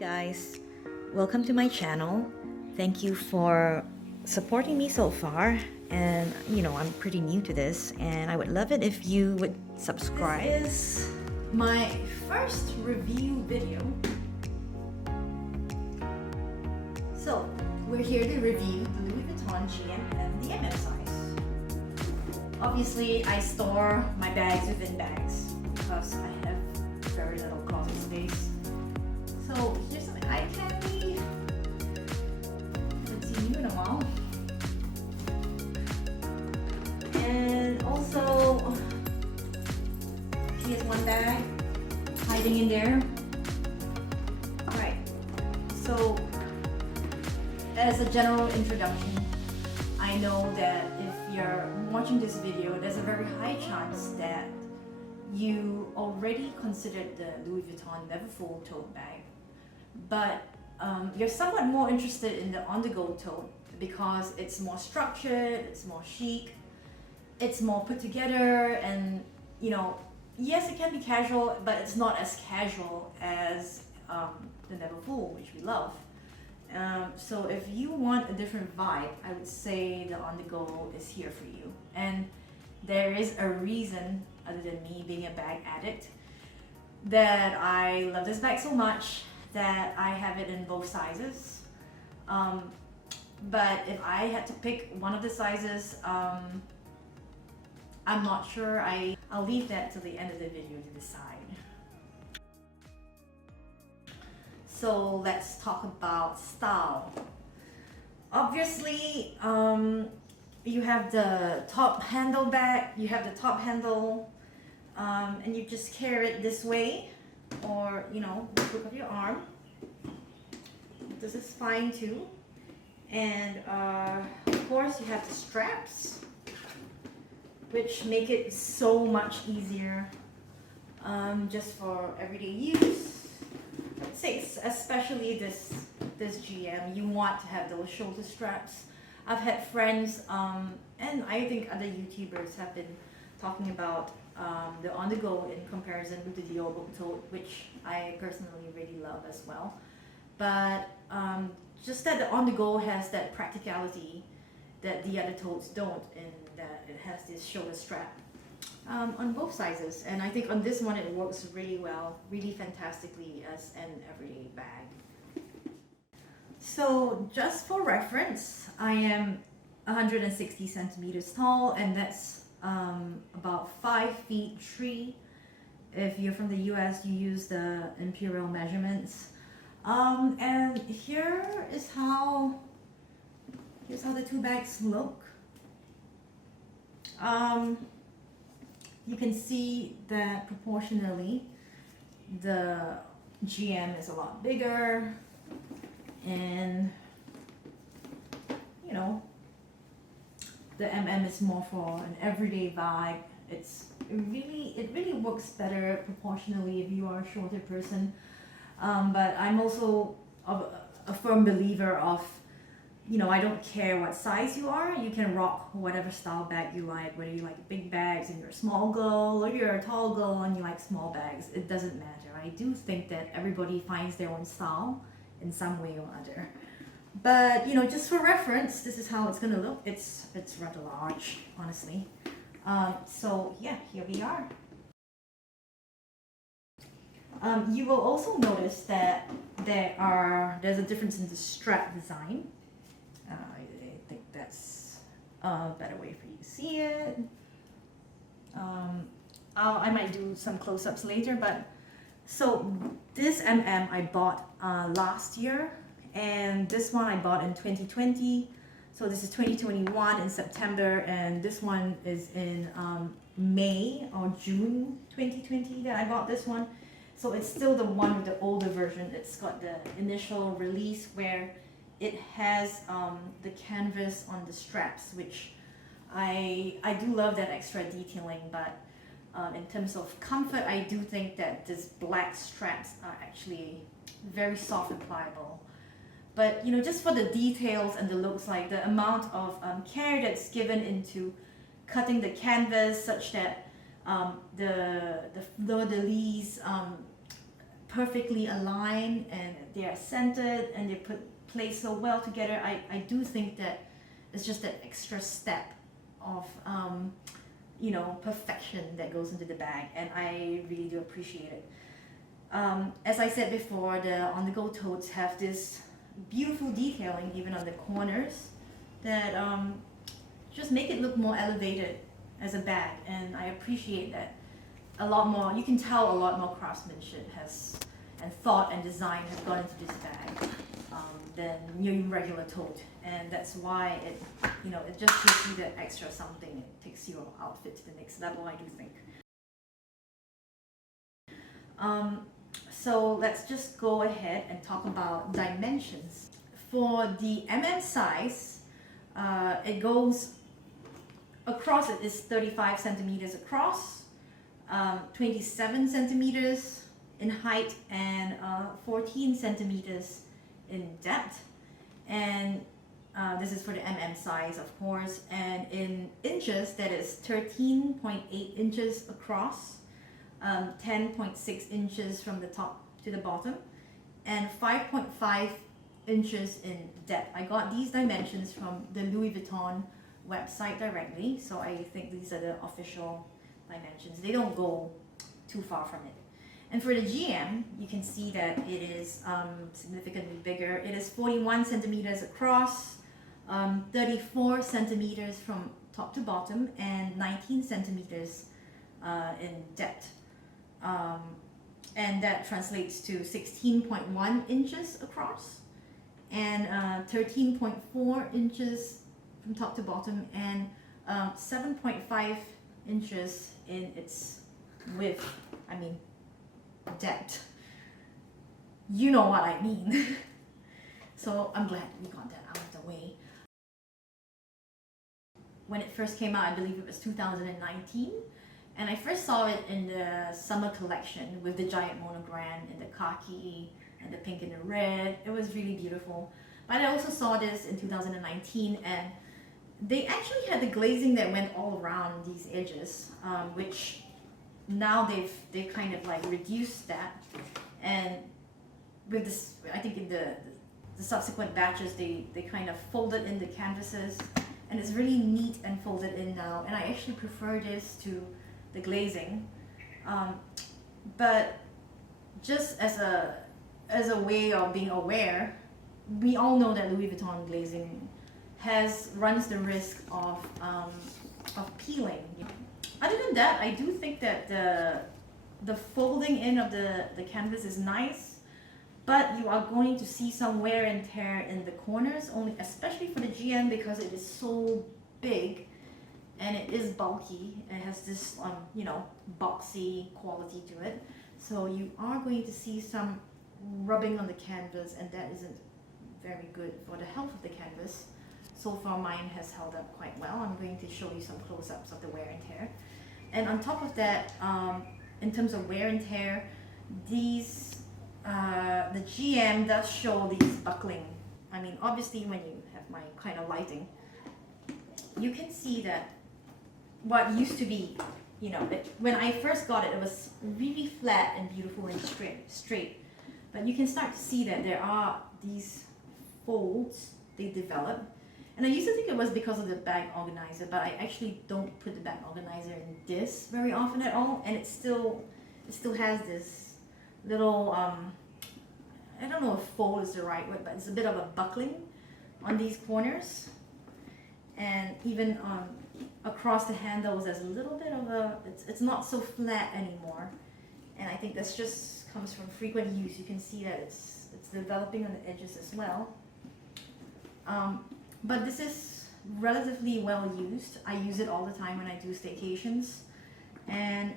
guys, welcome to my channel. Thank you for supporting me so far, and I'm pretty new to this and I would love it if you would subscribe. This is my first review video. So we're here to review the Louis Vuitton GM and the MM size. Obviously I store my bags within bags because I have very little closet space. So here's some eye candy. Haven't seen you in a while. And also, here's one bag hiding in there. Alright, so as a general introduction, I know that if you're watching this video, there's a very high chance that you already considered the Louis Vuitton Neverfull tote bag, but you're somewhat more interested in the on-the-go tote because it's more structured, it's more chic, it's more put together, and yes, it can be casual, but it's not as casual as the Neverfull, which we love. So if you want a different vibe, I would say the on-the-go is here for you. And there is a reason, other than me being a bag addict, that I love this bag so much that I have it in both sizes. But if I had to pick one of the sizes, I'm not sure. I'll leave that till the end of the video to decide. So let's talk about style. Obviously, you have the top handle bag, you have the top handle, and you just carry it this way, or hook up your arm. This is fine too. And of course you have the straps, which make it so much easier just for everyday use. I'd say especially this GM, you want to have those shoulder straps. I've had friends, and I think other YouTubers have been talking about the on-the-go in comparison with the Dior tote, which I personally really love as well. But just that the on-the-go has that practicality that the other totes don't, in that it has this shoulder strap on both sizes. And I think on this one it works really well, really fantastically as an everyday bag. So just for reference, I am 160 centimeters tall, and that's about 5 feet 3. If you're from the US, you use the imperial measurements. And here's how the two bags look. You can see that proportionally the GM is a lot bigger, and the MM is more for an everyday vibe. It really works better proportionally if you are a shorter person. But I'm also a firm believer of, I don't care what size you are, you can rock whatever style bag you like, whether you like big bags and you're a small girl, or you're a tall girl and you like small bags. It doesn't matter. I do think that everybody finds their own style in some way or other. But just for reference, this is how it's gonna look. It's rather large, honestly. So yeah, here we are. You will also notice that there's a difference in the strap design. I think that's a better way for you to see it. I might do some close-ups later, but so this MM I bought last year, and this one I bought in 2020. So this is 2021 in September, and this one is in May or June 2020 that I bought this one. So it's still the one with the older version. It's got the initial release where it has the canvas on the straps, which I do love that extra detailing, but in terms of comfort, I do think that these black straps are actually very soft and pliable. But just for the details and the looks, like the amount of care that's given into cutting the canvas such that the fleur-de-lis perfectly aligned and they are centered and they placed so well together. I do think that it's just that extra step of you know, perfection that goes into the bag, and I really do appreciate it. As I said before, the on-the-go totes have this beautiful detailing even on the corners that just make it look more elevated as a bag, and I appreciate that a lot more. You can tell a lot more craftsmanship has and thought and design has gone into this bag than your regular tote, and that's why it, you know, it just gives you that extra something. It takes your outfit to the next level, I do think. So let's just go ahead and talk about dimensions. For the size, it goes across, it is 35 centimeters across, 27 centimeters in height, and 14 centimeters in depth. And this is for the size, of course. And in inches, that is 13.8 inches across, 10.6 inches from the top to the bottom, and 5.5 inches in depth. I got these dimensions from the Louis Vuitton website directly, so I think these are the official dimensions. They don't go too far from it. And for the GM, you can see that it is significantly bigger. It is 41 centimeters across, 34 centimeters from top to bottom, and 19 centimeters in depth. And that translates to 16.1 inches across, and 13.4 inches from top to bottom, and 7.5 inches in its width. I mean, depth. You know what I mean. So I'm glad we got that out of the way. When it first came out, I believe it was 2019, and I first saw it in the summer collection with the giant monogram in the khaki and the pink and the red. It was really beautiful. But I also saw this in 2019, and they actually had the glazing that went all around these edges, which now they've kind of like reduced that, and with this, I think in the subsequent batches, they kind of folded in the canvases, and it's really neat and folded in now, and I actually prefer this to the glazing. But just as a way of being aware, we all know that Louis Vuitton glazing runs the risk of peeling. Other than that, I do think that the folding in of the canvas is nice, but you are going to see some wear and tear in the corners, only especially for the GM, because it is so big and it is bulky and it has this you know, boxy quality to it. So you are going to see some rubbing on the canvas, and that isn't very good for the health of the canvas. So far mine has held up quite well. I'm going to show you some close-ups of the wear and tear. And on top of that, in terms of wear and tear, these the GM does show these buckling. I mean, obviously when you have my kind of lighting, you can see that what used to be, you know, when I first got it, it was really flat and beautiful and straight. But you can start to see that there are these folds they develop. And I used to think it was because of the bag organizer, but I actually don't put the bag organizer in this very often at all, and it still has this little I don't know if fold is the right word, but it's a bit of a buckling on these corners, and even across the handles there's a little bit of a, it's not so flat anymore, and I think this just comes from frequent use. You can see that it's developing on the edges as well. But this is relatively well used. I use it all the time when I do staycations, and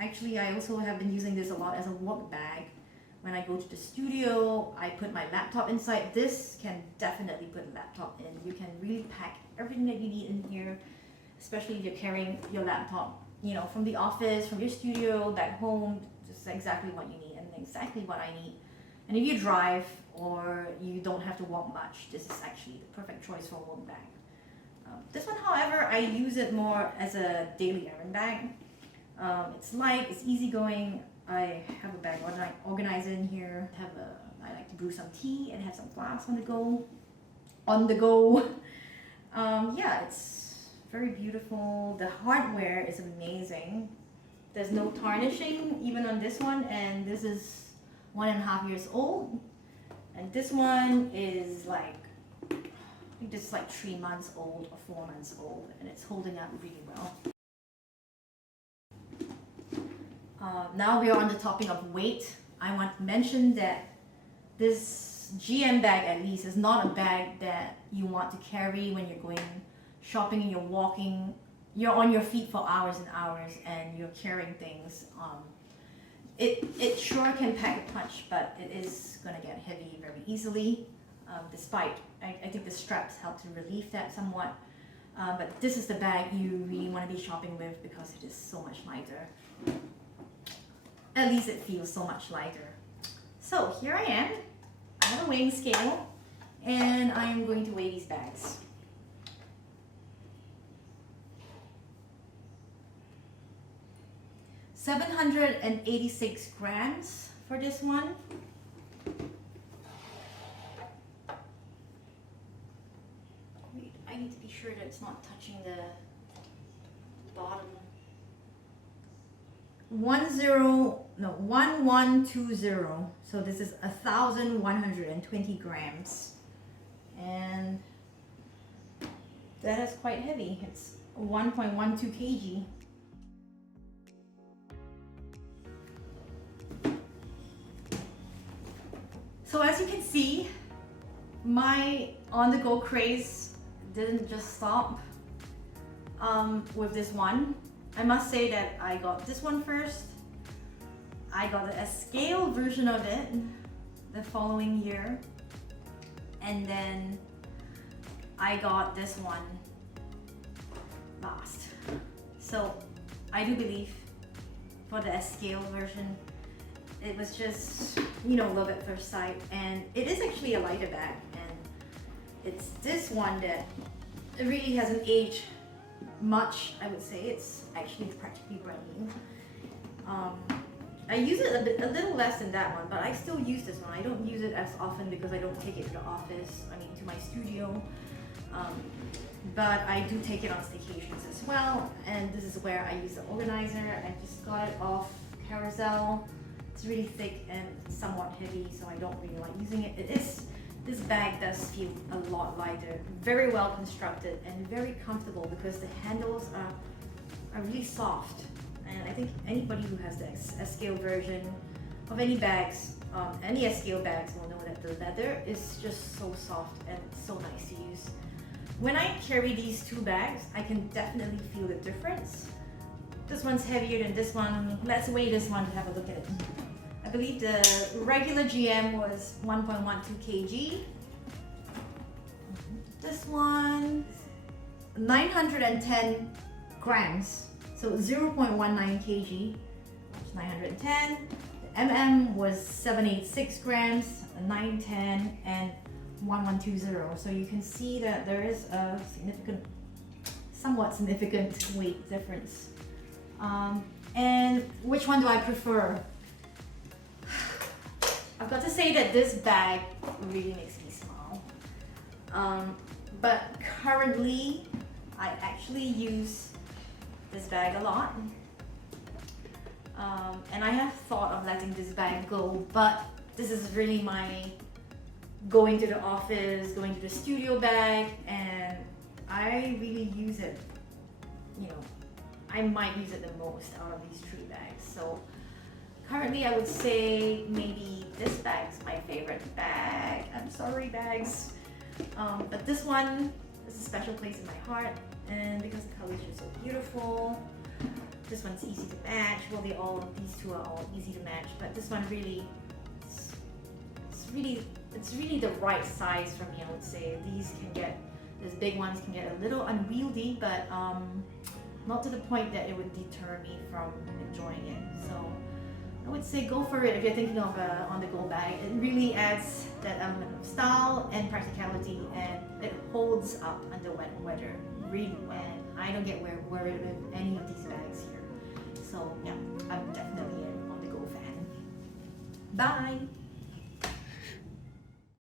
actually I also have been using this a lot as a work bag. When I go to the studio, I put my laptop inside. This can definitely put a laptop in. You can really pack everything that you need in here, especially if you're carrying your laptop, you know, from the office, from your studio, back home. Just exactly what you need and exactly what I need. And if you drive or you don't have to walk much, this is actually the perfect choice for a work bag. This one, however, I use it more as a daily errand bag. It's light, it's easygoing. I have a bag organizer in here. I like to brew some tea and have some flasks on the go. Yeah, it's very beautiful. The hardware is amazing. There's no tarnishing even on this one, and this is 1.5 years old. And this one is like, I think this is like 3 months old or 4 months old, and it's holding up really well. Now we are on the topic of weight. I want to mention that this GM bag, at least, is not a bag that you want to carry when you're going shopping and you're walking. You're on your feet for hours and hours and you're carrying things. It sure can pack a punch, but it is going to get heavy very easily. Despite, I think the straps help to relieve that somewhat. But this is the bag you really want to be shopping with because it is so much lighter. At least it feels so much lighter. So here I am. I have a weighing scale and I am going to weigh these bags. $786 grams for this one. Wait, I need to be sure that it's not touching the bottom. 1120. So this is 1,120 grams, and that is quite heavy. It's 1.12 kg. So as you can see, my on-the-go craze didn't just stop with this one. I must say that I got this one first. I got the Escale version of it the following year. And then I got this one last. So I do believe for the Escale version, it was just, love at first sight. And it is actually a lighter bag. And it's this one that it really hasn't aged much, I would say. It's actually practically brand new. I use it a little less than that one, but I still use this one. I don't use it as often because I don't take it to the office, to my studio. But I do take it on staycations as well, and this is where I use the organizer. I just got it off Carousel. It's really thick and somewhat heavy, so I don't really like using it. This bag does feel a lot lighter, very well constructed and very comfortable because the handles are really soft. And I think anybody who has the Escale version of any bags, any Escale bags will know that the leather is just so soft and so nice to use. When I carry these two bags, I can definitely feel the difference. This one's heavier than this one. Let's weigh this one to have a look at it. I believe the regular GM was 1.12 kg. This one, 910 grams, so 0.19 kg, 910. The MM was 786 grams, 910, and 1120. So you can see that there is a somewhat significant weight difference. And which one do I prefer? I've got to say that this bag really makes me smile. But currently, I actually use this bag a lot. And I have thought of letting this bag go, but this is really my going to the office, going to the studio bag, and I really use it. I might use it the most out of these three bags. So currently I would say maybe this bag's my favorite bag. I'm sorry, bags. But this one is a special place in my heart, and because the colors are so beautiful. This one's easy to match. Well, these two are all easy to match, but this one really, it's really the right size for me, I would say. These big ones can get a little unwieldy, but not to the point that it would deter me from enjoying it. So I would say go for it if you're thinking of a on-the-go bag. It really adds that element of style and practicality, and it holds up under wet weather really well. And I don't get worried with any of these bags here. So yeah, I'm definitely an on-the-go fan. Bye.